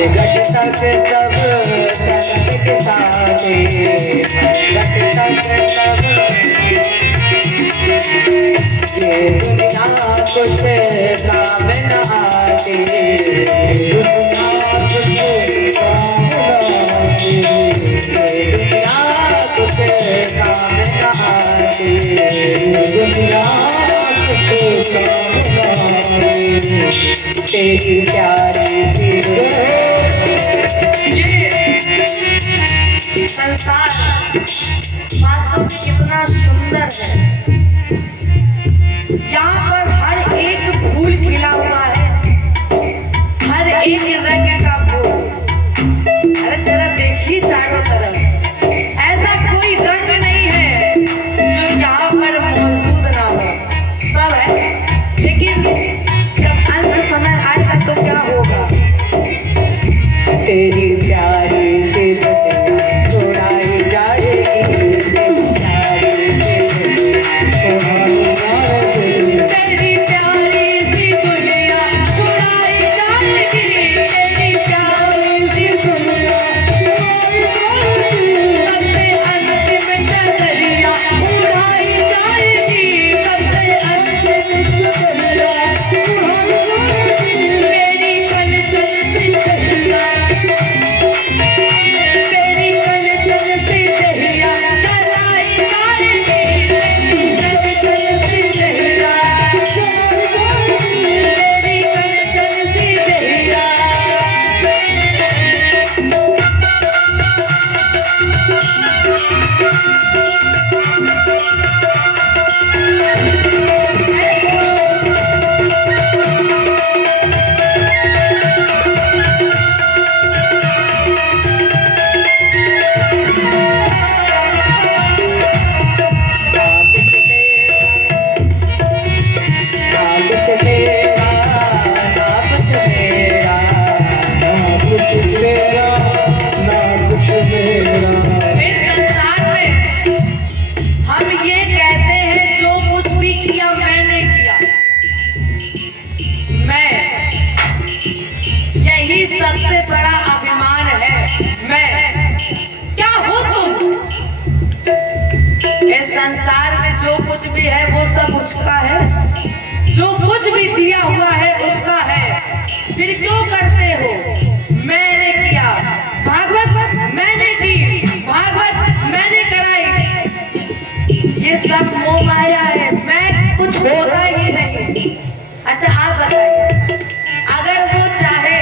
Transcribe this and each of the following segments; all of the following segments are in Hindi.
घट तक सब संत के साथे, घट तक सब ये दुनिया कुछ काम न आती, दुनिया कुछ काम न आती, दुनिया कुछ काम न आती, दुनिया कुछ काम न आती, तेरी प्यारी सी ये संसार वास्तव में कितना सुंदर है। यहाँ पर हर एक फूल खिला हुआ है, हर एक रंग का फूल। अरे जरा देखिए चारों तरफ, ऐसा कोई रंग नहीं है जो यहाँ पर मौजूद ना हो, सब है। लेकिन जब अंत समय आएगा तो क्या होगा? तेरी प्यारी सी दुनिया छुड़ाई जाएगी, तेरी प्यारी सी दुनिया तेरी प्यारी सी दुनिया छुड़ाई जाएगी, तेरी प्यारी सी दुनिया सबसे अंतिम चदरिया उड़ाई जाएगी, सबसे अंतिम चदरिया तेरी कंचन सी चदरिया, तेरी कंचन सी चदरिया जलाई जाएगी, तेरी कंचन सी चदरिया, तेरी कंचन सी चदरिया। इस संसार में हम ये कहते हैं जो कुछ भी किया मैंने किया, मैं, यही सबसे बड़ा अभिमान है। मैं क्या हूँ तुम? इस संसार में जो कुछ भी है वो सब उसका है, जो कुछ भी दिया हुआ है उसका है। फिर क्यों करते हो? मैंने किया, भागवत मैंने की, भागवत मैंने कराई, ये सब मोह माया है, मैं कुछ होता ही नहीं। अच्छा आप बताइए, अगर वो चाहे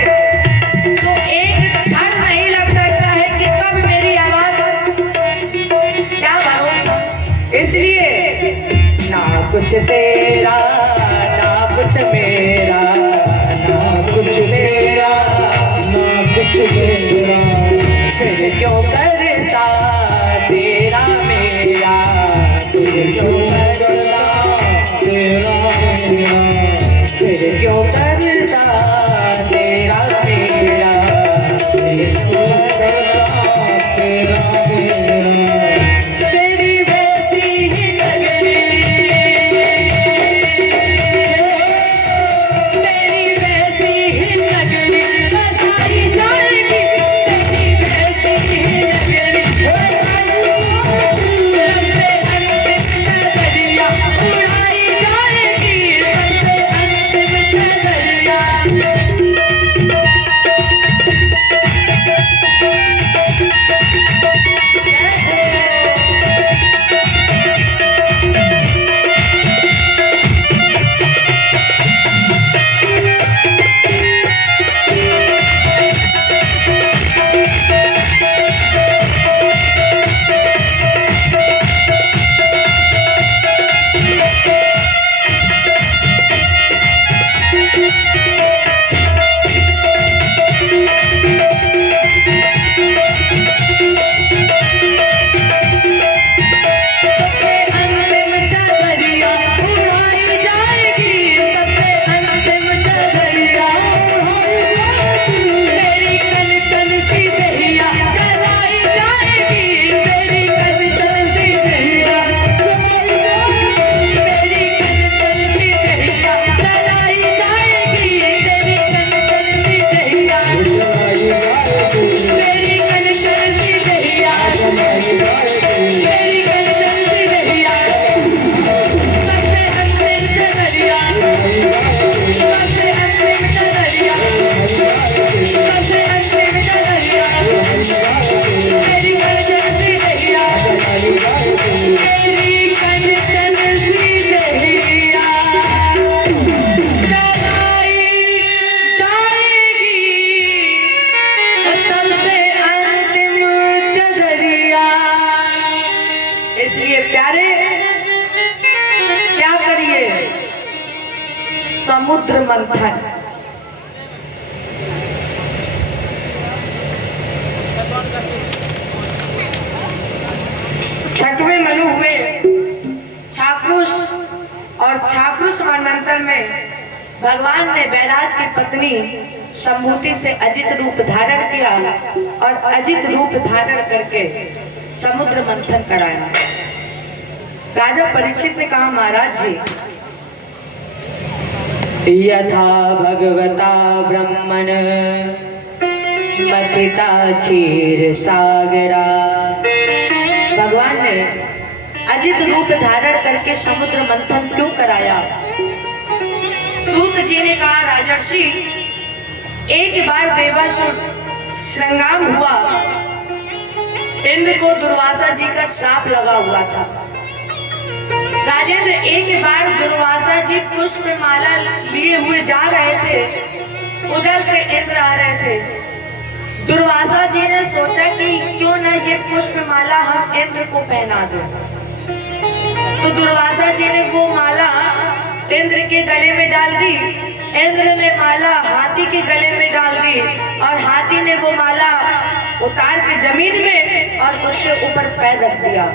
तो एक क्षण नहीं लग सकता है कि कब मेरी आवाज, क्या भरोसा? इसलिए ना कुछ तेरा ना कुछ मेरा, ना कुछ तेरा ना कुछ मेरा, फिर क्यों करता तेरा मेरा, फिर क्यों करता तेरा मेरा, फिर क्यों करता तेरा मेरा, फिर क्यों करता तेरा मेरा। तेरी वैसी ही लगनी, तेरी वैसी ही लगनी बसाई जाएगी, तेरी वैसी ही समुद्र मंथन। छठवें मनु हुए छापुरुष और छापुरुष मनंतर में भगवान ने बैराज की पत्नी शंभूति से अजित रूप धारण किया और अजित रूप धारण करके समुद्र मंथन कराया। राजा परीक्षित ने कहा, महाराज जी, यथा भगवता ब्रह्मण मथिता क्षीर सागरा। भगवान ने अजित रूप धारण करके समुद्र मंथन क्यों कराया? सूत जी ने कहा, राजर्षि, एक बार देवासुर श्रृंगार हुआ, इंद्र को दुर्वासा जी का श्राप लगा हुआ था। राजेंद्र, एक बार दुर्वासा जी पुष्प माला लिए हुए जा रहे थे, उधर से इंद्र आ रहे थे। दुर्वासा जी ने सोचा कि क्यों न ये पुष्प माला हम इंद्र को पहना दें। तो दुर्वासा जी ने वो माला इंद्र के गले में डाल दी। इंद्र ने माला हाथी के गले में डाल दी और हाथी ने वो माला उतार के जमीन में और उसके ऊपर पैर रख दिया।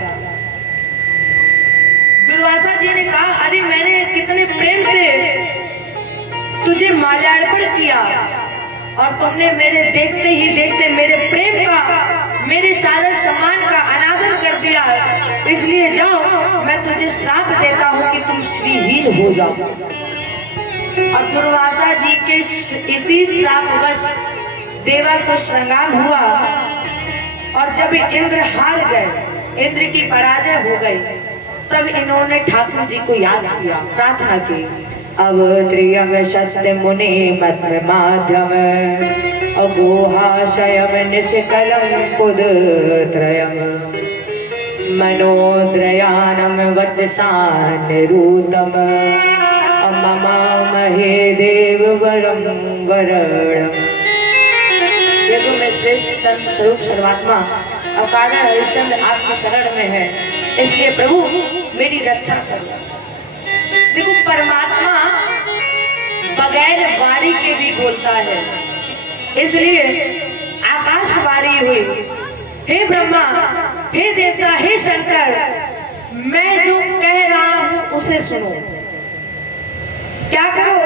दुर्वासा जी ने कहा, अरे मैंने कितने प्रेम से तुझे माल्यार्पण किया और तुमने मेरे देखते ही देखते मेरे प्रेम का, मेरे सादर सम्मान का अनादर कर दिया। इसलिए जाओ, मैं तुझे श्राप देता हूँ कि तुम श्रीहीन हो जाओ। और दुर्वासा जी के इसी श्रापवश देवासुर श्रृंगार हुआ और जब इंद्र हार गए, इंद्र की पराजय हो गई, तब इन्होंने ठाकुर जी को याद किया, प्रार्थना की। अवत्रियम सत्य मुनि मध्य माध्यम अगोहाशयम निष्कलम पुदत्रयम मनोद्रयानम वचसानिरूतम ममामहे देव वरम वरणम। वेदों में श्रेष्ठ स्वरूप सर्वात्मा अवतार हरिश्चंद्र आपकी शरण में है, इसलिए प्रभु मेरी रक्षा करो। देखो, परमात्मा बगैर वाणी के भी बोलता है, इसलिए आकाशवाणी हुई, हे ब्रह्मा, हे देवता, हे शंकर, मैं जो कह रहा हूं उसे सुनो। क्या करो?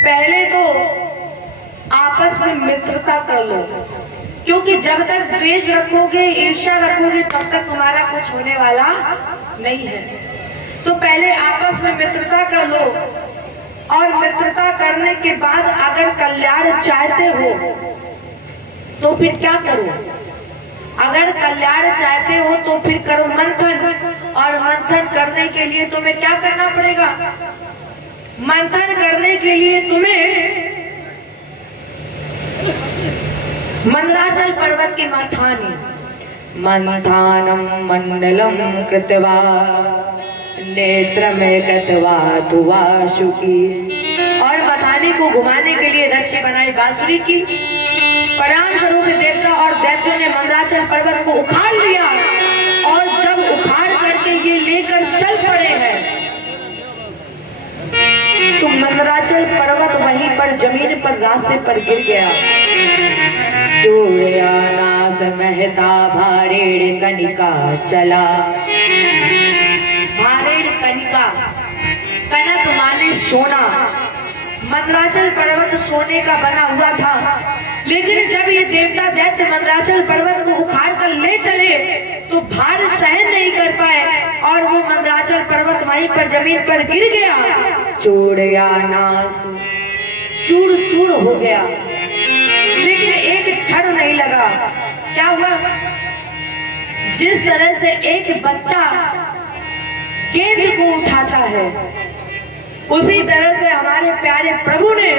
पहले तो आपस में मित्रता कर लो, क्योंकि जब तक द्वेष रखोगे, ईर्ष्या रखोगे, तब तक तुम्हारा कुछ होने वाला नहीं है। तो पहले आपस में मित्रता कर लो और मित्रता करने के बाद अगर कल्याण चाहते हो तो फिर क्या करो? अगर कल्याण चाहते हो तो फिर करो मंथन, और मंथन करने के लिए तुम्हें क्या करना पड़ेगा? मंथन करने के लिए तुम्हें मंदराचल पर्वत के माथानी मंथानम मंडलम कृत्वा नेत्र में गत्वा दुवाशुकी। और मथानी को घुमाने के लिए रस्सी बनाई बांसुरी की। परिणाम स्वरूप देवता और दैत्यों ने मंदराचल पर्वत को उखाड़ लिया, और जब उखाड़ करके ये लेकर चल पड़े हैं तो मंदराचल पर्वत वहीं पर जमीन पर रास्ते पर गिर गया। चूड़या नास महता भारेड़ कनिका चला। भारेड़ कनिका, कनक माने सोना। मंदराचल पर्वत सोने का बना हुआ था, लेकिन जब ये देवता दैत्य मंदराचल पर्वत को उखाड़ कर ले चले तो भार सहन नहीं कर पाए और वो मंदराचल पर्वत वहीं पर जमीन पर गिर गया। चूड़या नास, चूर चूर हो गया, लेकिन एक क्षण नहीं लगा। क्या हुआ? जिस तरह से एक बच्चा गेंद को उठाता है, उसी तरह से हमारे प्यारे प्रभु ने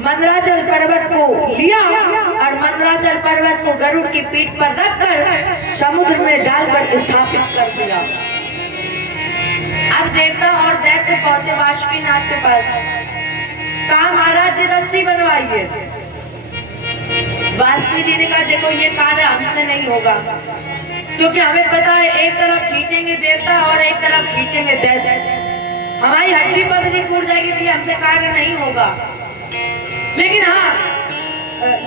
मंदराचल पर्वत को लिया और मंदराचल पर्वत को गरुड़ की पीठ पर रखकर समुद्र में डालकर स्थापित कर दिया। अब देवता और दैत्य पहुंचे वासुकीनाथ के पास। कहा, महाराज जी रस्सी बनवाइए। वासुकी जी ने कहा, देखो ये कार्य हमसे नहीं होगा, क्योंकि हमें पता है एक तरफ खींचेंगे देवता और एक तरफ खींचेंगे दैत्य। हमारी हड्डी पसली टूट जाएगी, इसलिए हमसे कार्य नहीं होगा। लेकिन हाँ,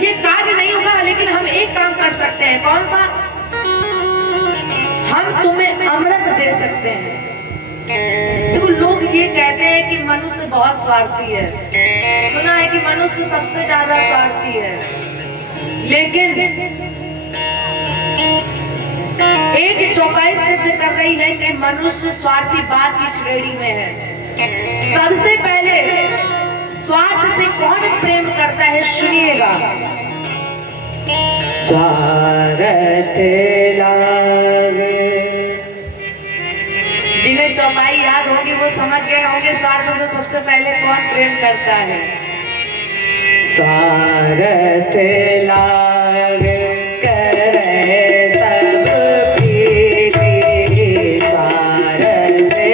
ये कार्य नहीं होगा, लेकिन हम एक काम कर सकते हैं। कौन सा? हम तुम्हें अमृत दे सकते हैं। देखो, लोग ये कहते हैं कि मनुष्य बहुत स्वार्थी है। सुना है कि मनुष्य सबसे ज्यादा स्वार्थी है, लेकिन एक चौपाई सिद्ध कर रही है कि मनुष्य स्वार्थी बात की श्रेणी में है। सबसे पहले स्वार्थ से कौन प्रेम करता है, सुनिएगा। स्वार्थ लागे, जिन्हें चौपाई याद होगी वो समझ गए होंगे स्वार्थ से सबसे पहले कौन प्रेम करता है। स्वार्थ लागे करे सब प्रीति, स्वार्थ लागे,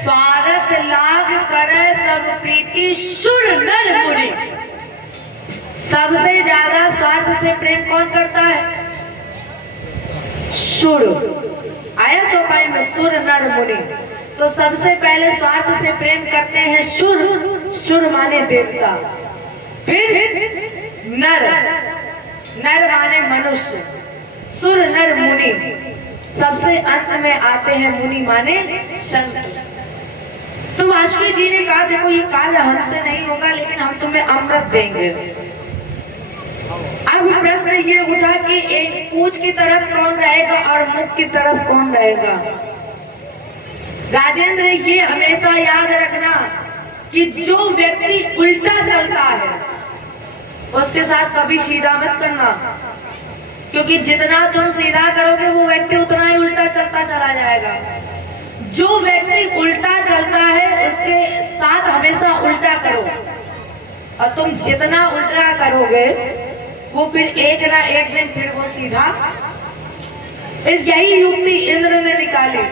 स्वार्थ सबसे ज्यादा स्वार्थ से प्रेम कौन करता है? सुर। आया चौपाई में सुर नर मुनि। तो सबसे पहले स्वार्थ से प्रेम करते हैं सुर। सुर माने देवता, फिर नर, नर माने मनुष्य, सुर नर मुनि, सबसे अंत में आते हैं मुनि माने संत। तो वाजपेयी जी ने कहा, देखो ये कार्य हमसे नहीं होगा, लेकिन हम तुम्हें अमृत देंगे। अब प्रश्न ये उठा कि एक पूंछ की तरफ कौन रहेगा और मुख की तरफ कौन रहेगा। राजेंद्र, ये हमेशा याद रखना कि जो व्यक्ति उल्टा चलता है उसके साथ कभी सीधा मत करना, क्योंकि जितना तुम सीधा करोगे वो व्यक्ति उतना ही उल्टा चलता चला जाएगा। जो व्यक्ति उल्टा चलता है उसके साथ हमेशा उल्टा करो, और तुम जितना उल्टा करोगे वो फिर एक ना एक दिन फिर वो सीधा। इस यही युक्ति इंद्र ने निकाली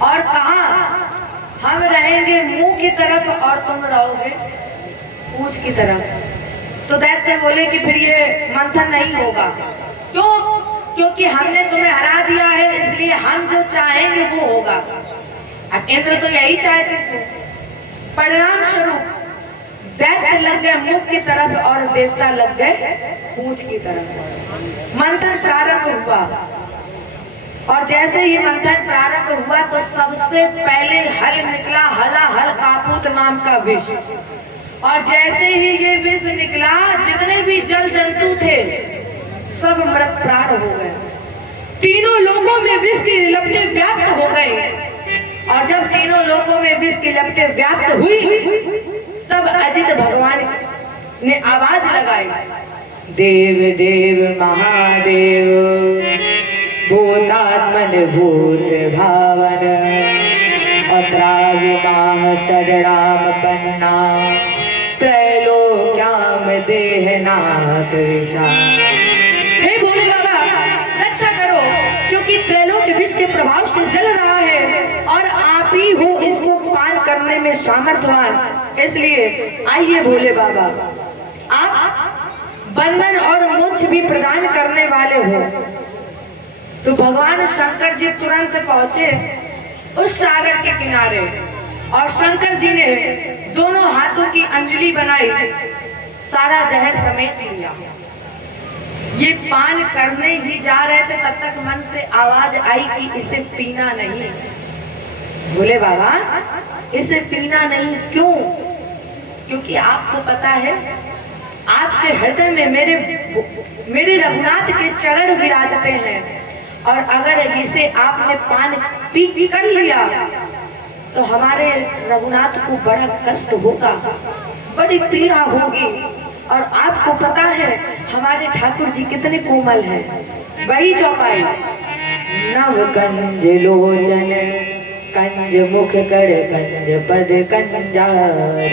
और कहा, हम रहेंगे मुंह की तरफ और तुम रहोगे पूंछ की तरफ। तो दैत्य बोले कि फिर ये मंथन नहीं होगा। क्यों? क्योंकि हमने तुम्हें हरा दिया है, इसलिए हम जो चाहेंगे वो होगा। अब इंद्र तो यही चाहते थे। परिणाम स्वरूप दैत्य लग गए मुख की तरफ और देवता लग गए पूंछ की तरफ। मंथन प्रारंभ हुआ, और जैसे ही मंथन प्रारंभ हुआ तो सबसे पहले हल निकला, हला हल कापूत नाम का विष। और जैसे ही ये विष निकला, जितने भी जल जंतु थे सब मृत प्राण हो गए। तीनों लोगों में विष की लपटें व्याप्त हो गई, और जब तीनों लोगों में विष की लपटें व्याप्त हुई तब अजित भगवान ने आवाज लगाई, देव देव महादेव भूतात्मन भूत भावन, अत्राविमाह शरणाम पन्ना, त्रैलोक्याम देहनाथ विषा। हे भोले बाबा, रक्षा करो, क्योंकि त्रैलोक्य विष के प्रभाव से जल रहा है और आप ही हो इसको पान करने में सामर्थ्यवान। इसलिए आइए भोले बाबा, आप बंधन और मोक्ष भी प्रदान करने वाले हो। तो भगवान शंकर जी तुरंत पहुंचे उस सागर के किनारे, और शंकर जी ने दोनों हाथों की अंजलि बनाई, सारा जहर समेट लिया। ये पान करने ही जा रहे थे तब तक मन से आवाज आई कि इसे पीना नहीं। बोले बाबा इसे पीना नहीं, क्यों? क्योंकि आपको पता है आपके हृदय में मेरे रघुनाथ के चरण विराजते हैं, और अगर इसे आपने पान पी कर लिया तो हमारे रघुनाथ को बड़ा कष्ट होगा, बड़ी पीड़ा होगी। और आपको पता है हमारे ठाकुर जी कितने कोमल हैं। वही चौपाई, नव कंज लोचन कंज मुख कर कंज पद कंजारे।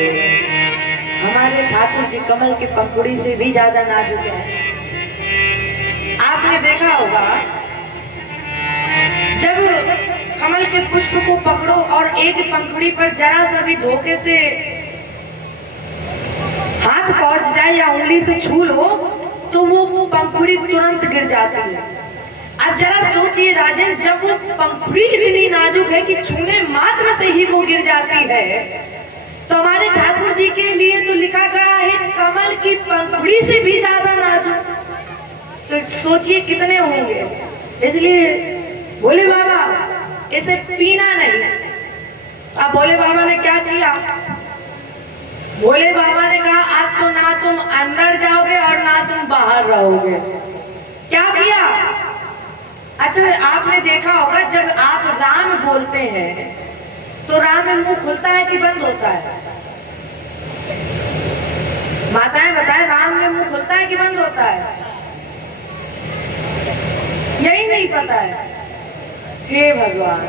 हमारे ठाकुर जी कमल की पंखुड़ी से भी ज्यादा नाजुक है। आपने देखा होगा जब कमल के पुष्प को पकड़ो और एक पंखुड़ी पर जरा सा भी धोखे से हाथ पहुंच जाए या उंगली से छू लो तो वो पंखुड़ी तुरंत गिर जाती है। अब जरा सोचिए राजन, जब वो पंखुड़ी इतनी नाजुक है कि छूने मात्र से ही वो गिर जाती है, तो हमारे ठाकुर जी के लिए तो लिखा गया है कमल की पंखुड़ी से भी ज्यादा नाजुक। तो सोचिए कितने होंगे। इसलिए भोले बाबा इसे पीना नहीं। अब भोले बाबा ने क्या किया? भोले बाबा ने कहा अब तो ना तुम अंदर जाओगे और ना तुम बाहर रहोगे। क्या किया? अच्छा आपने देखा होगा जब आप राम बोलते हैं तो राम में मुंह खुलता है कि बंद होता है? माताएं बताएं, राम में मुंह खुलता है कि बंद होता है? यही नहीं पता है। हे भगवान,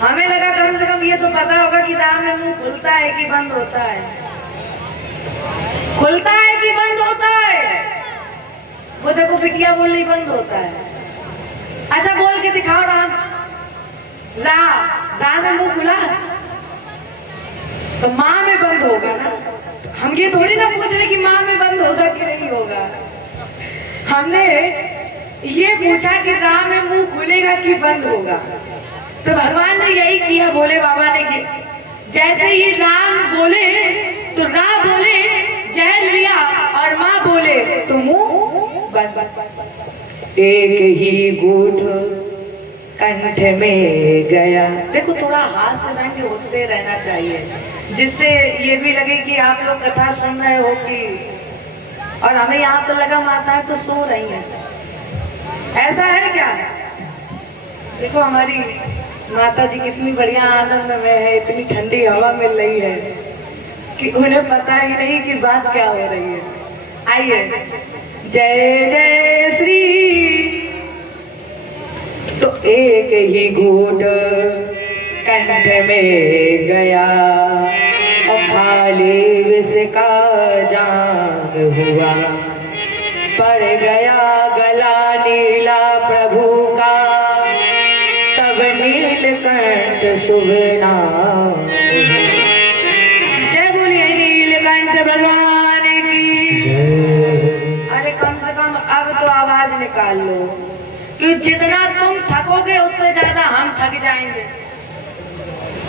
हमें लगा कम से कम ये तो पता होगा कि राम में मुंह खुलता है कि बंद होता है। खुलता है कि बंद होता है? वो देखो बिटिया बोल रही बंद होता है। अच्छा बोल के दिखाओ राम। राम में मुंह खुला तो माँ में बंद होगा ना। हम ये थोड़ी ना पूछ रहे कि माँ में बंद होगा कि नहीं होगा। हमने ये पूछा कि राम में मुंह खुलेगा कि बंद होगा। तो भगवान ने यही किया, भोले बाबा ने किया। जैसे ही राम बोले तो राम बोले जहर लिया और माँ बोले तो मुंह बंद। एक ही घूंट कंठ में गया। देखो थोड़ा हाथ से व्यंग होते रहना चाहिए, जिससे ये भी लगे कि आप लोग कथा सुन रहे हो कि, और हमें यहाँ तो लगा माता तो सो रही है। ऐसा है क्या? देखो हमारी माता जी कितनी बढ़िया आनंद में है, इतनी ठंडी हवा मिल रही है कि उन्हें पता ही नहीं कि बात क्या हो रही है। आइए, जय जय श्री। तो एक ही घूंट कंठ में गया और खाली विष का जाम हुआ। पड़ गया गला नीला प्रभु का, तब नीलकंठ शुभ नाम। जय बोलिए नीलकंठ भगवान की। अरे कम से कम अब तो आवाज निकाल लो, कि जितना तुम थकोगे उससे ज्यादा हम थक जाएंगे,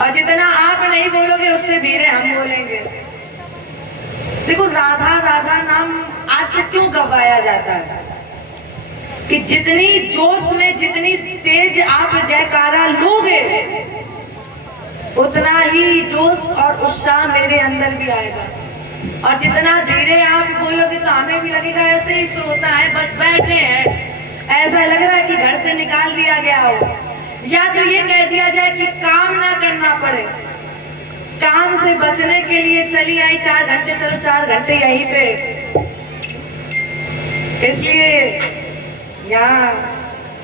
और जितना आप नहीं बोलोगे उससे धीरे हम बोलेंगे। देखो राधा राधा नाम आपसे क्यों गवाया जाता है कि जितनी जोश में जितनी तेज आप जयकारा लोगे उतना ही जोश और उत्साह मेरे अंदर भी आएगा, और जितना धीरे आप बोलोगे तो हमें भी लगेगा ऐसे ही श्रोता है, बस बैठे हैं, ऐसा लग रहा है कि घर से निकाल दिया गया हो, या तो ये कह दिया जाए कि काम ना करना पड़े। काम से बचने के लिए चली आई 4 घंटे, चलो 4 घंटे यहीं पे। इसलिए यहाँ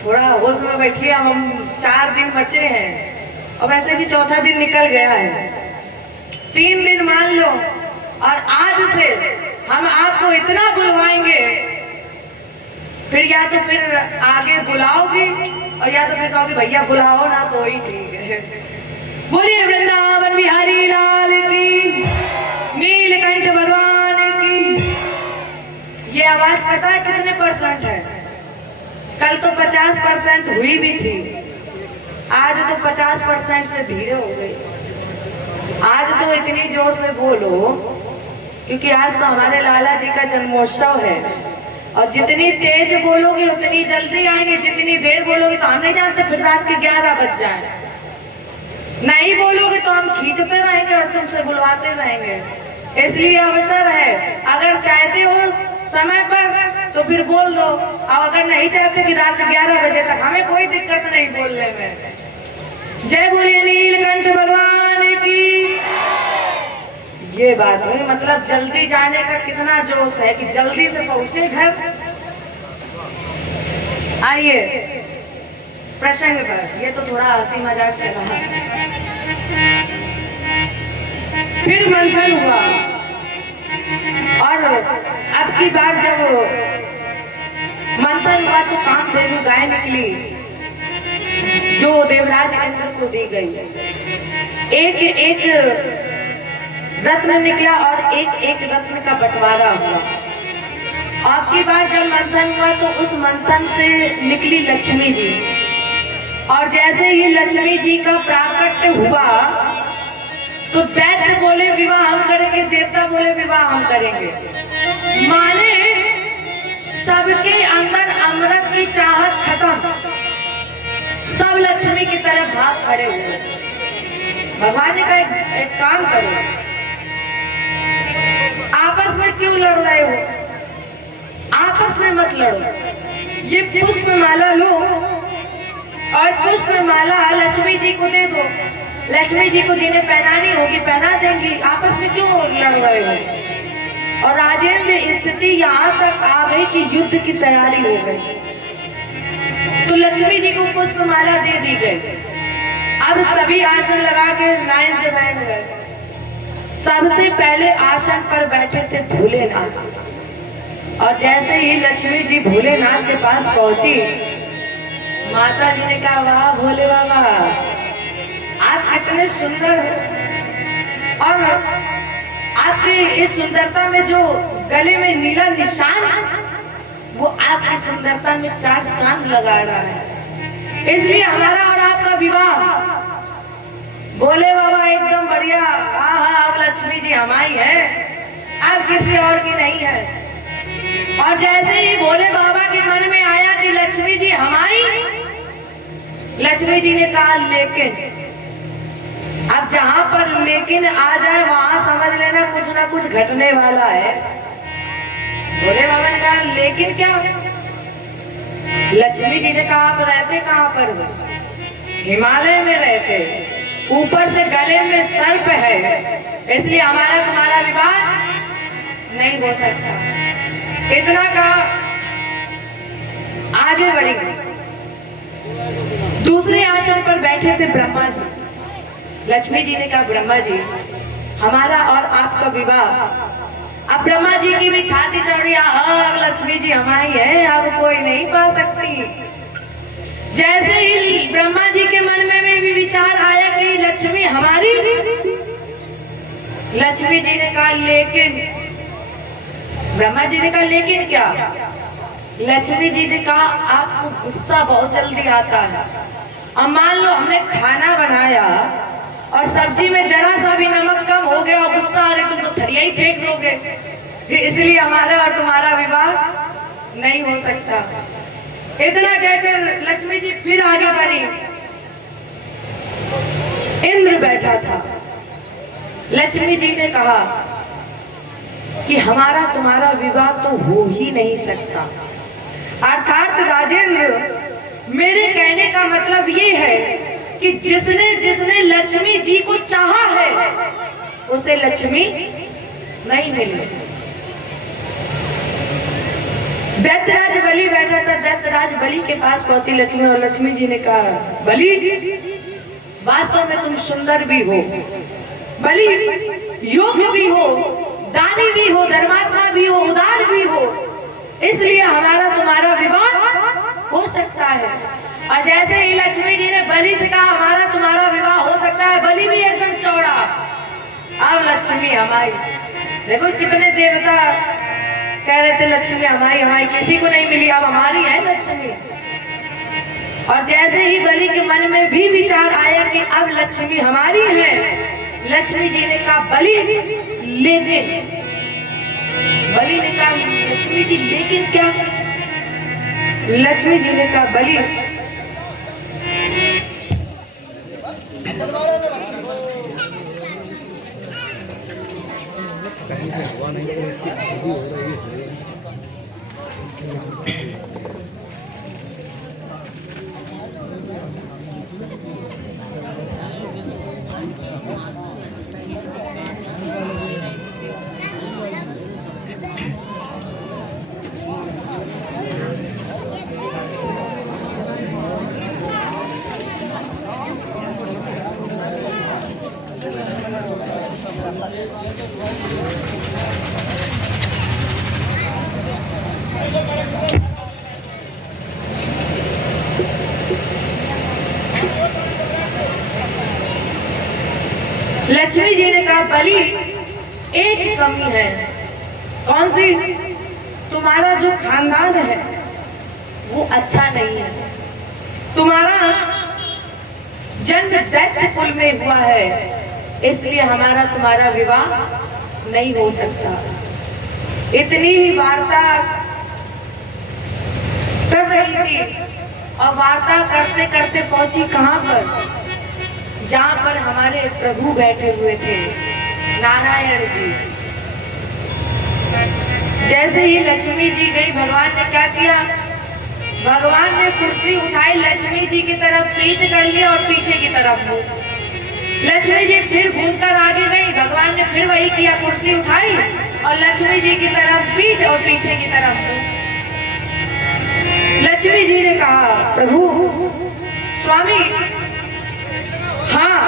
थोड़ा होश में बैठिए। हम 4 दिन बचे हैं और वैसे भी चौथा दिन निकल गया है। 3 दिन मान लो, और आज से हम आपको इतना बुलवाएंगे, फिर या तो फिर आगे बुलाओगे और या तो फिर कहोगे भैया बुलाओ ना, तो ही ठीक है। बोलिए वृंदावन बिहारी लाल की, नीलकंठ भगवान की। ये आवाज पता है कितने % है? कल तो 50% हुई भी थी, आज तो 50% से धीरे हो गई। आज तो इतनी जोर से बोलो क्योंकि आज तो हमारे लाला जी का जन्मोत्सव है। और जितनी तेज बोलोगे उतनी जल्दी आएंगे, जितनी देर बोलोगे तो हम नहीं जानते फिर रात के 11 बज जाए। नहीं बोलोगे तो हम खींचते रहेंगे और तुमसे बुलवाते रहेंगे। इसलिए अवसर है, अगर चाहते हो समय पर तो फिर बोल दो, और अगर नहीं चाहते कि रात 11 बजे तक, हमें कोई दिक्कत नहीं बोलने में। जय बोलिए नीलकंठ भगवान की। ये बात हुई, मतलब जल्दी जाने का कितना जोश है कि जल्दी से पहुंचे घर। आइए प्रसंग पर, ये तो थोड़ा हंसी मजाक चला है। फिर मंथन हुआ और अब की बार जब मंथन हुआ तो कामधेनु गाय निकली जो देवराज इंद्र को दी गई। एक एक रत्न निकला और एक एक रत्न का बंटवारा हुआ। अब की बार जब मंथन हुआ तो उस मंथन से निकली लक्ष्मी जी, और जैसे ही लक्ष्मी जी का प्राकट्य हुआ तो दैत्य बोले विवाह हम करेंगे, देवता बोले विवाह हम करेंगे। माने सबके अंदर अमृत की चाहत खत्म, सब लक्ष्मी की तरफ भाग खड़े हुए। भगवान ने कहा एक काम करो, आपस में क्यों लड़ रहे हो, आपस में मत लड़ो। ये पुष्प माला लो और पुष्प माला लक्ष्मी जी को दे दो, लक्ष्मी जी को जिन्हें पहनानी होगी पहना देंगी, आपस में क्यों लड़ रहे हो। और राजेंद्र स्थिति यहाँ तक आ गई कि युद्ध की तैयारी हो गई, तो लक्ष्मी जी को पुष्प माला दे दी गई। अब सभी आसन लगा के लाइन से बैठ गए। सबसे पहले आसन पर बैठे थे भोलेनाथ, और जैसे ही लक्ष्मी जी भोलेनाथ के पास पहुंची, माता जी ने कहा वाह भोले बाबा आप कितने सुंदर हो, और आपकी इस सुंदरता में जो गले में नीला निशान वो आपकी सुंदरता में चार चांद लगा रहा है, इसलिए हमारा और आपका विवाह। बोले बाबा एकदम बढ़िया, हाँ अब लक्ष्मी जी हमारी है, अब किसी और की नहीं है। और जैसे ही भोले बाबा के मन में आया कि लक्ष्मी जी हमारी, लक्ष्मी जी ने कहा लेकिन। अब जहां पर लेकिन आ जाए वहां समझ लेना कुछ ना कुछ घटने वाला है। भोले बाबा ने कहा लेकिन क्या। लक्ष्मी जी ने कहा आप रहते कहां पर हो। हिमालय में रहते, ऊपर से गले में सर्प है, इसलिए हमारा तुम्हारा विवाह नहीं हो सकता। इतना कहा आगे बढ़ी। दूसरे आसन पर बैठे थे ब्रह्मा जी। लक्ष्मी जी ने कहा ब्रह्मा जी हमारा और आपका विवाह। अब ब्रह्मा जी की भी छाती चढ़ रही, अब लक्ष्मी जी हमारी है, अब कोई नहीं पा सकती। जैसे ही ब्रह्मा जी के मन में भी विचार आया कि लक्ष्मी हमारी, लक्ष्मी जी ने कहा लेकिन। ब्रह्मा जी ने कहा लेकिन क्या। लक्ष्मी जी ने कहा आपको गुस्सा बहुत जल्दी आता है। अब मान लो हमने खाना बनाया और सब्जी में जरा सा भी नमक कम हो गया और गुस्सा आ रहा, तुम तो थरिया ही फेंक दोगे, इसलिए हमारा और तुम्हारा विवाह नहीं हो सकता। इतना कहकर लक्ष्मी जी फिर आगे बढ़ी। इंद्र बैठा था। लक्ष्मी जी ने कहा कि हमारा तुम्हारा विवाह तो हो ही नहीं सकता। अर्थात राजेंद्र मेरे कहने का मतलब ये है कि जिसने जिसने लक्ष्मी जी को चाहा है उसे लक्ष्मी नहीं मिली। दैत्यराज बलि बैठा था। दैत्यराज बलि के पास पहुंची लक्ष्मी, और लक्ष्मी जी ने कहा बलि वास्तव में तुम सुंदर भी हो, बलि योग्य भी हो, दानी भी हो, धर्मात्मा भी हो, उदार भी हो, इसलिए हमारा तुम्हारा विवाह हो सकता है। और जैसे ही लक्ष्मी जी ने बलि से कहा हमारा तुम्हारा विवाह हो सकता है, बलि भी एकदम चौड़ा, अब लक्ष्मी हमारी। देखो कितने देवता कह रहे थे लक्ष्मी हमारी हमारी, किसी को नहीं मिली, अब हमारी है लक्ष्मी। और जैसे ही बलि के मन में भी विचार आया कि अब लक्ष्मी हमारी है, लक्ष्मी जी ने कहा बलि लेकिन। बलि ने कहा लक्ष्मी जी लेकिन क्या। लक्ष्मी जी ने कहा बलि लक्ष्मी जी ने कहा बलि एक कमी है। कौन सी? तुम्हारा जो खानदान है वो अच्छा नहीं है। तुम्हारा जन्म दैत्य कुल में हुआ है, इसलिए हमारा तुम्हारा विवाह नहीं हो सकता। इतनी ही वार्ता कर रही थी और वार्ता करते करते पहुंची कहां पर? जहां पर हमारे प्रभु बैठे हुए थे, नारायण जी। जैसे ही लक्ष्मी जी गई, भगवान ने क्या किया? भगवान ने कुर्सी उठाई, लक्ष्मी जी की तरफ पीठ कर लिया और पीछे की तरफ मुंह। लक्ष्मी जी फिर घूमकर आगे गई, भगवान ने फिर वही किया, कुर्सी उठाई और लक्ष्मी जी की तरफ पीठ और पीछे की तरफ मुंह। लक्ष्मी जी ने कहा प्रभु स्वामी, हाँ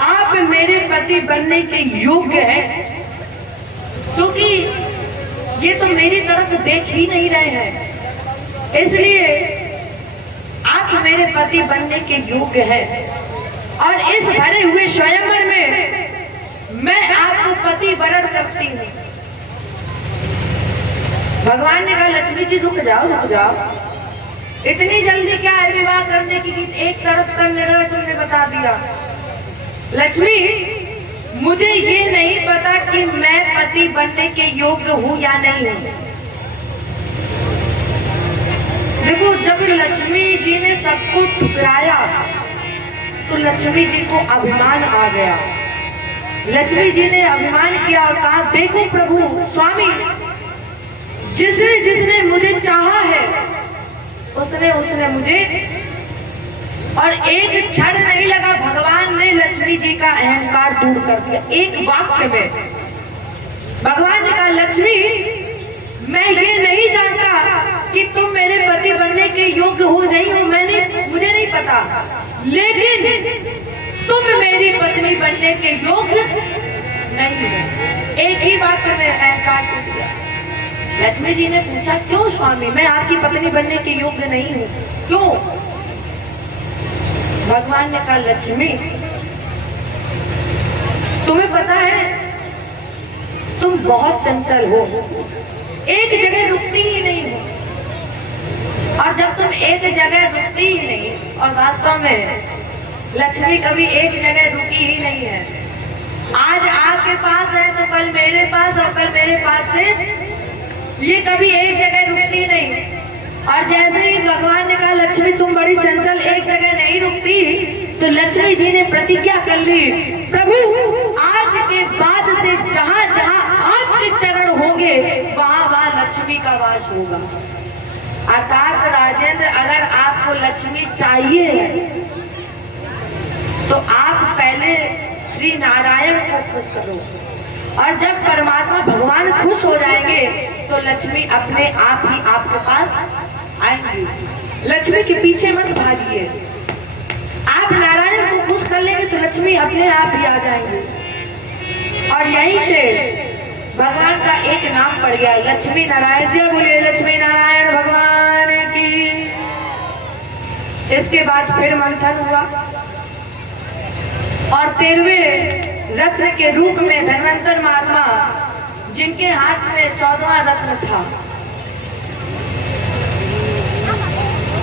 आप मेरे पति बनने के योग्य हैं, क्योंकि ये तो मेरी तरफ देख ही नहीं रहे हैं, इसलिए आप मेरे पति बनने के योग्य हैं। और इस भरे हुए स्वयंवर में मैं आपको पति वरण करती हूँ। भगवान ने कहा लक्ष्मी जी रुक जाओ रुक जाओ, इतनी जल्दी क्या है विवाह करने की? एक तरफ का निर्णय तुमने बता दिया। लक्ष्मी, मुझे ये नहीं पता कि मैं पति बनने के योग्य हूँ या नहीं हूँ। देखो, जब लक्ष्मी जी ने सबको ठुकराया तो लक्ष्मी जी को अभिमान आ गया। लक्ष्मी जी ने अभिमान किया और कहा देखो प्रभु स्वामी, जिसने जिसने मुझे चाहा है उसने मुझे, और एक क्षण नहीं लगा भगवान ने लक्ष्मी जी का अहंकार दूर कर दिया। एक वाक्य में भगवान ने कहा लक्ष्मी, मैं ये नहीं जानता कि तुम मेरे पति बनने के योग्य हो नहीं हो, मुझे नहीं पता, लेकिन तुम मेरी पत्नी बनने के योग्य नहीं हो। एक ही वाक्य में अहंकार टूट गया। लक्ष्मी जी ने पूछा क्यों स्वामी, मैं आपकी पत्नी बनने के योग्य नहीं हूँ, क्यों? भगवान ने कहा लक्ष्मी, तुम्हें पता है तुम बहुत चंचल हो, एक जगह रुकती ही नहीं हो, और जब तुम एक जगह रुकती ही नहीं, और वास्तव में लक्ष्मी कभी एक जगह रुकी ही नहीं है। आज आपके पास है तो कल मेरे पास, और कल मेरे पास से, ये कभी एक जगह रुकती नहीं। और जैसे ही भगवान ने कहा लक्ष्मी तुम बड़ी चंचल, एक जगह नहीं रुकती, तो लक्ष्मी जी ने प्रतिज्ञा कर ली प्रभु आज के बाद से जहाँ जहाँ आपके चरण होंगे वहाँ वहाँ लक्ष्मी का वास होगा। अर्थात राजेंद्र, अगर आपको लक्ष्मी चाहिए तो आप पहले श्री नारायण को खुश करो, और जब परमात्मा भगवान खुश हो जाएंगे तो लक्ष्मी अपने आप ही आपके पास आएंगी। लक्ष्मी के पीछे मत भागिए, आप नारायण को खुश कर लेंगे तो लक्ष्मी अपने आप ही आ जाएंगे। और यहीं से भगवान का एक नाम पड़ गया, लक्ष्मी नारायण। जय बोलिए लक्ष्मी नारायण भगवान की। इसके बाद फिर मंथन हुआ और 13वें रत्न के रूप में धन्वंतर महात्मा, जिनके हाथ में 14वां रत्न था,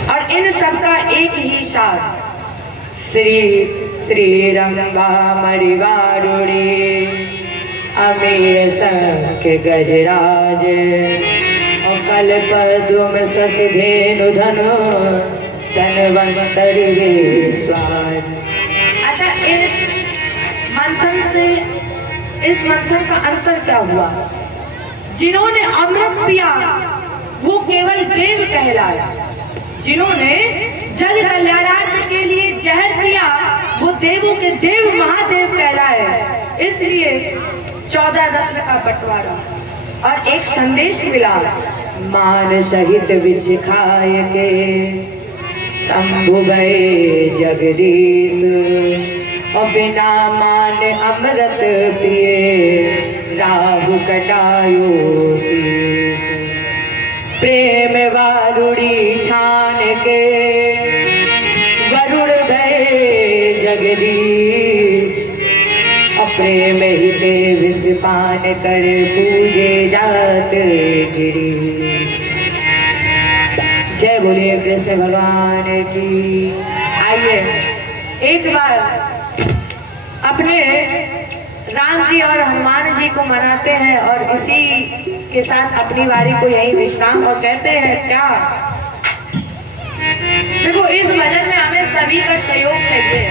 और इन सबका एक ही साथ श्री श्री रंगा मरिवारुणी अमेय संख गजराज और कल पद्म सस धेनु धनु धनवंतर विश्वास। अच्छा, इस मंथन का अंतर क्या हुआ? जिन्होंने अमृत पिया वो केवल देव कहलाया, जिन्होंने जग कल्याणार्थ के लिए जहर पिया वो देवों के देव महादेव कहलाए। इसलिए 14 रत्न का बंटवारा और एक संदेश मिला, मान सहित विष खाय के शंभु भये जगदीश, और बिना मान अमृत पिए राहु कटायो शीश। प्रेम वारुणी छान के वरुण भये जगदीश, और प्रेम ही विष पान कर पूजे जात गिरी। जय बोलिए कृष्ण भगवान की। आइए एक बार अपने राम जी और हनुमान जी को मनाते हैं और इसी के साथ अपनी वारी को यही विश्राम और कहते हैं क्या। देखो, इस भजन में हमें सभी का सहयोग चाहिए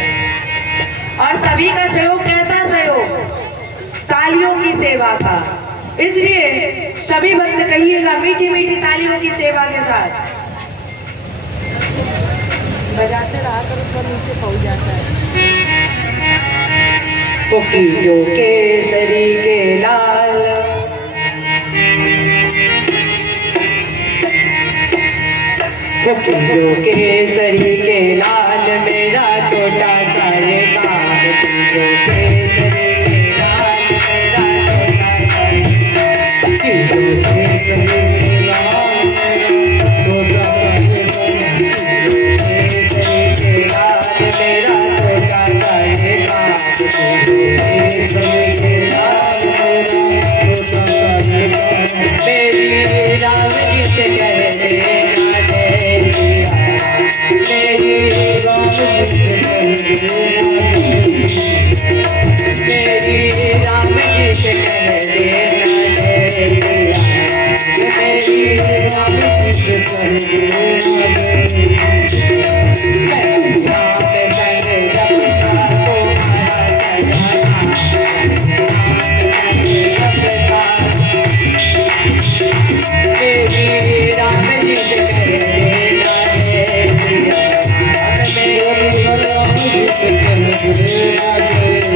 और सभी का सहयोग कैसा सहयोग? तालियों की सेवा का। इसलिए सभी भक्त कहिएगा मीठी मीठी तालियों की सेवा के साथ। बजाते रहा कर स्वर नीचे पहुंच जाता है। जो केसरी के लाल, जो केसरी के लाल मेरा छोटा सा ये काम। जो केसरी के लाल मेरा छोटा सा ये काम। जो केसरी के लाल मेरा छोटा सा ये काम। केसरी के लाल मेरा छोटा सा ये काम। मेरी राम जी से कह देना जय सिया। मेरी राम जी से कह देना, मेरी राम जी से कह देना जय सिया। मेरी राम जी से कह देना जय सिया।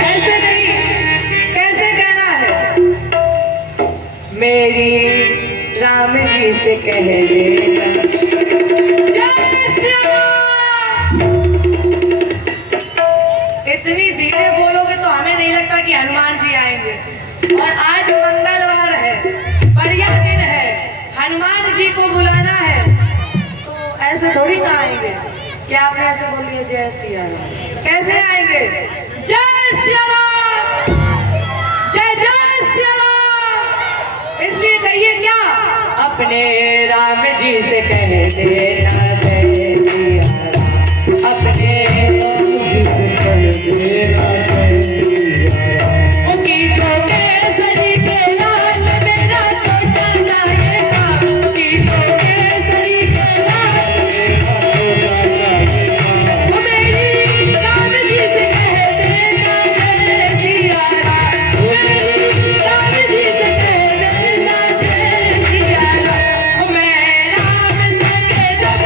ऐसे नहीं, कैसे कहना है? मेरी राम जी से कह देना इतनी धीरे बोलोगे तो हमें नहीं लगता कि हनुमान जी आएंगे। और आज मंगलवार है, बढ़िया दिन है, हनुमान जी को बुलाना है तो ऐसे थोड़ी ना आएंगे। क्या आपने ऐसे बोल दिया जय सिया राम? कैसे आएंगे? जय सिया राम, जय जय सिया राम। इसलिए कहिए क्या? अपने राम जी से कह देना जय सिया राम। अपने राम जी से कह देना जय सिया राम। ओ की जो केसरी के लाल मेरा छोटा सा ये काम। की जो केसरी के लाल मेरा छोटा सा ये काम। ओ मेरी राम जी से कह देना जय सिया राम। मेरी राम जी से कह देना जय सिया राम। मैं राम से जब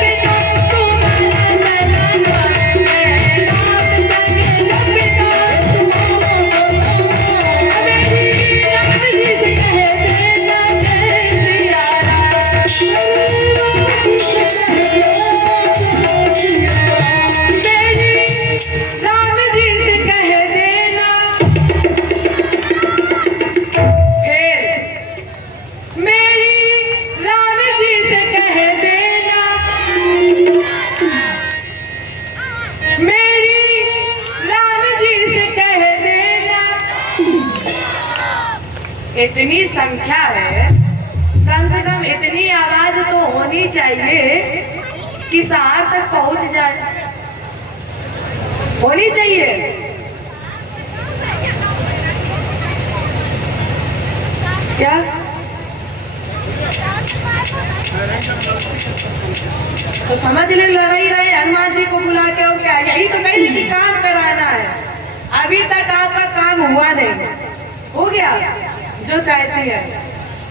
इतनी संख्या है, कम से कम इतनी आवाज तो होनी चाहिए कि सहार तक पहुंच जाए, होनी चाहिए। क्या तो समझ ले, लड़ाई रहे हनुमान जी को बुला के, और क्या, यही तो कहीं कि काम कराना है। अभी तक आपका काम हुआ नहीं, हो गया जो चाहती है,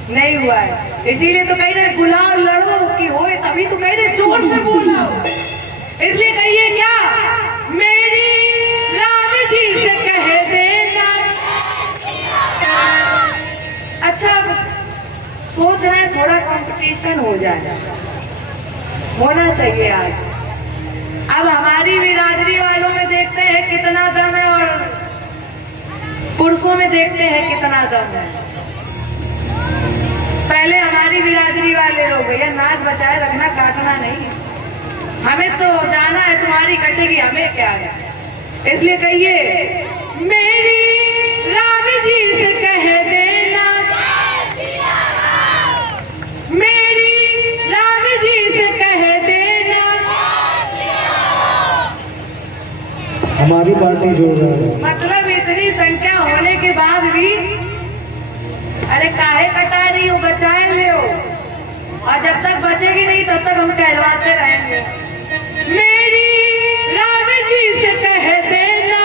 नहीं हुआ है। इसीलिए तो कहीं रहे बुलाओ लड़ो कि होए, तभी तो कहीं रहे जोर से बोलो। इसलिए कहिए क्या, मेरी राम जी से कह देना। अच्छा सोच रहे हैं थोड़ा कंपटीशन हो जाए, होना चाहिए आज। अब हमारी बिरादरी वालों में देखते हैं कितना दम है, और पुरुषों में देखते हैं कितना दम है। पहले हमारी बिरादरी वाले लोग, भैया नाक बचाए रखना, काटना नहीं, हमें तो जाना है, तुम्हारी कटेगी, हमें क्या है। इसलिए कहिए, मेरी राम जी से कह देना, मेरी राम जी से कह देना। हमारी पार्टी जोड़ रहा है। मतलब इतनी संख्या होने के बाद भी, अरे काहे कटा रही हो, बचाए ले हो, और जब तक बचेगी नहीं तब तक हम कहलवाते रहेंगे। मेरी राम जी से कह देना,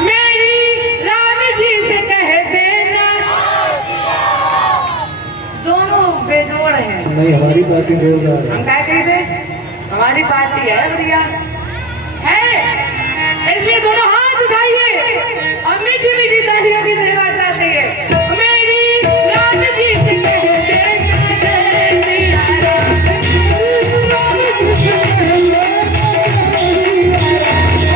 मेरी राम जी से कह देना। दोनों बेजोड़ हैं। नहीं, हमारी पार्टी जोड़ रहा है। हम क्या कहते, हमारी पार्टी है बढ़िया है, इसलिए दोनों हाथ उठाइए और मीठी मीठी तालियों की सेवा चाहते हैं। मेरी राम जी से कह देना, जय सिया राम, राम जी से कह देना,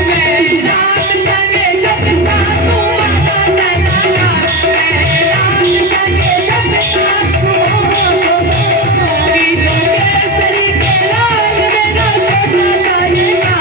मेरे राम संगे लपटा तू आना जाना, मेरे राम संगे लपटा तू आना, केसरी के लाल मेरा चढ़ना चाहिए।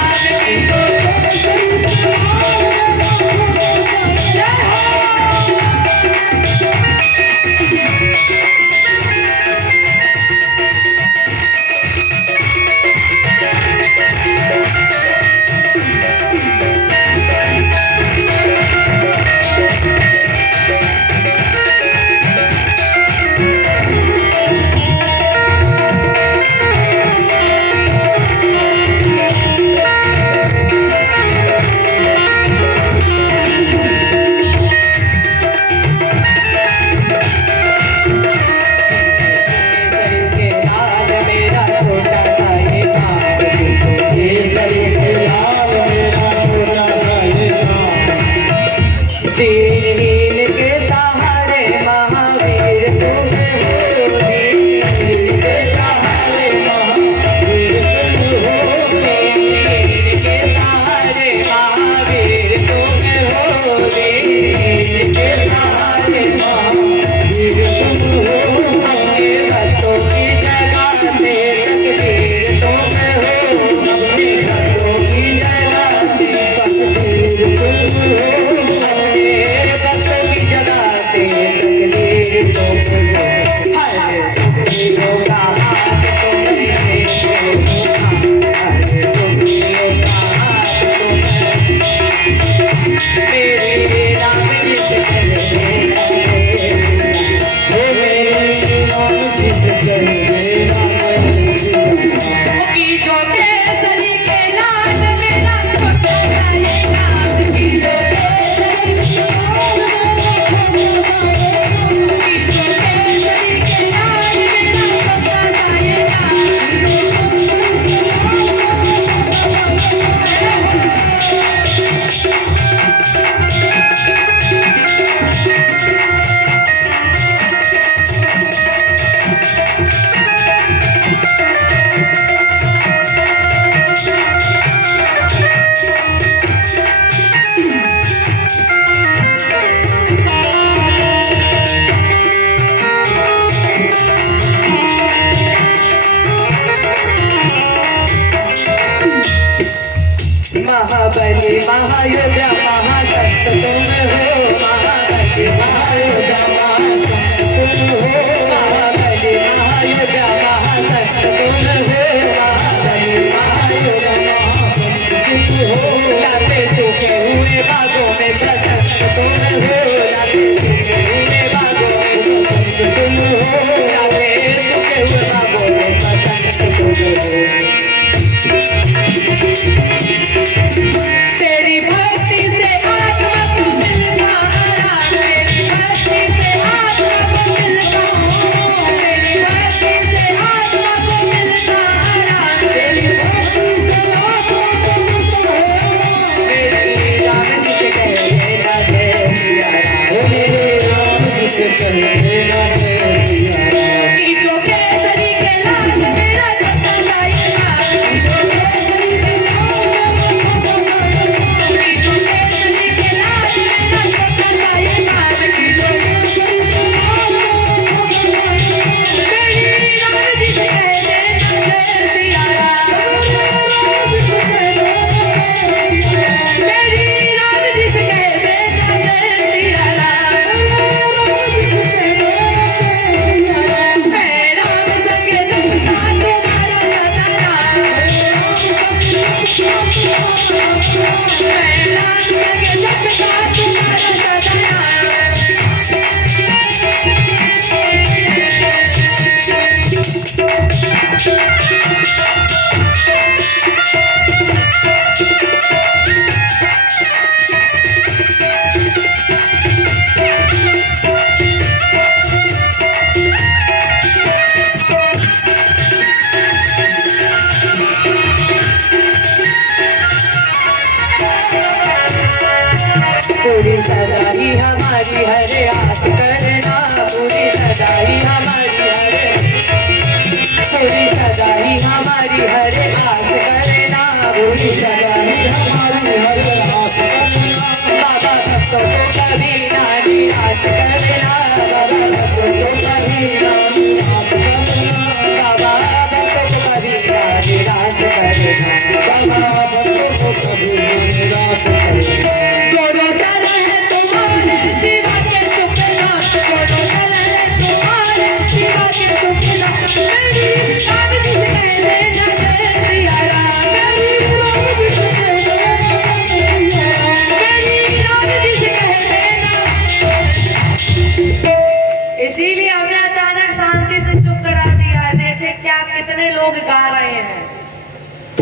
ने अचानक शांति से चुप करा दिया है। देखे क्या कितने लोग गा रहे हैं।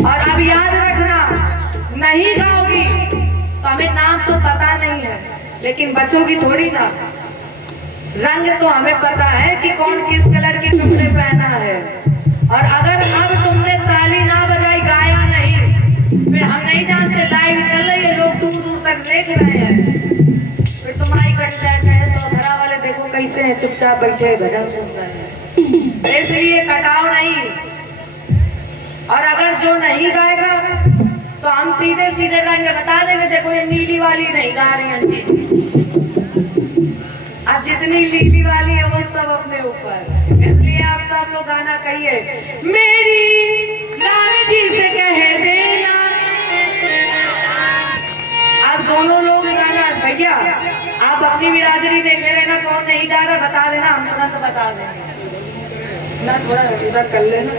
और अब याद रखना, नहीं गाओगी तो हमें नाम तो पता नहीं है, लेकिन बचोगी थोड़ी ना। रंग तो हमें पता है कि कौन किस कलर के कपड़े पहना है। और अगर अब तुमने ताली ना बजाई, गाया नहीं, फिर हम नहीं जानते लाइव चल रही है, लोग दूर दूर तक देख रहे हैं, फिर तुम्हारी कट जाए। चाहे सौधरा वाले देखो कैसे हैं, चुपचाप बैठे भजन सुन रहे हैं। इसलिए कटाओ नहीं। और अगर जो नहीं गाएगा तो हम सीधे सीधे रंग बता देंगे, देखो ये नीली वाली नहीं गा रही आंटी। अब जितनी नीली वाली है वो सब अपने ऊपर। इसलिए आप सब लोग गाना कहिए, मेरी रानी जी से कह देना। आप दोनों लोग गाना, भैया आप अपनी बिरादरी देख लेना, कौन नहीं गा रहा बता देना, हम तुरंत बता देंगे ना। थोड़ा इधर कर लेना।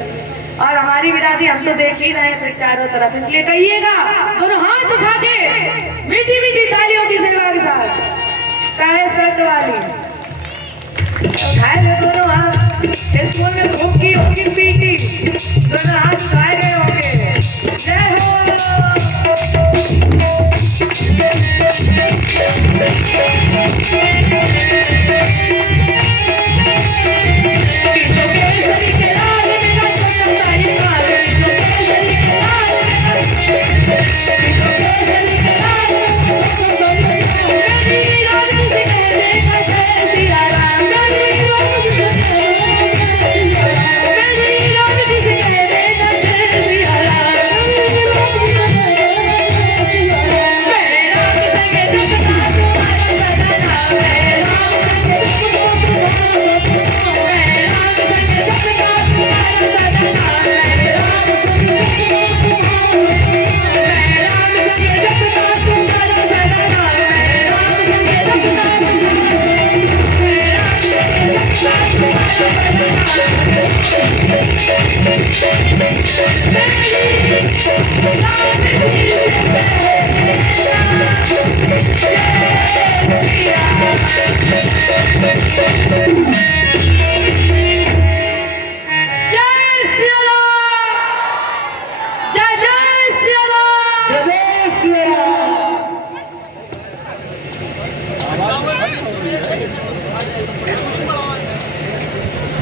और हमारी बिरादरी हम तो देख ही रहे हैं फिर चारों तरफ, इसलिए कहिएगा दोनों हाथ उठा के मीठी मीठी तालियों की सेवा के साथ। कहे शर्ट वाली उठाए लो दोनों हाथ। स्कूल में खूब की होगी पीटी, दोनों हाथ उठाए गए होंगे। जय हो।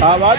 आवाज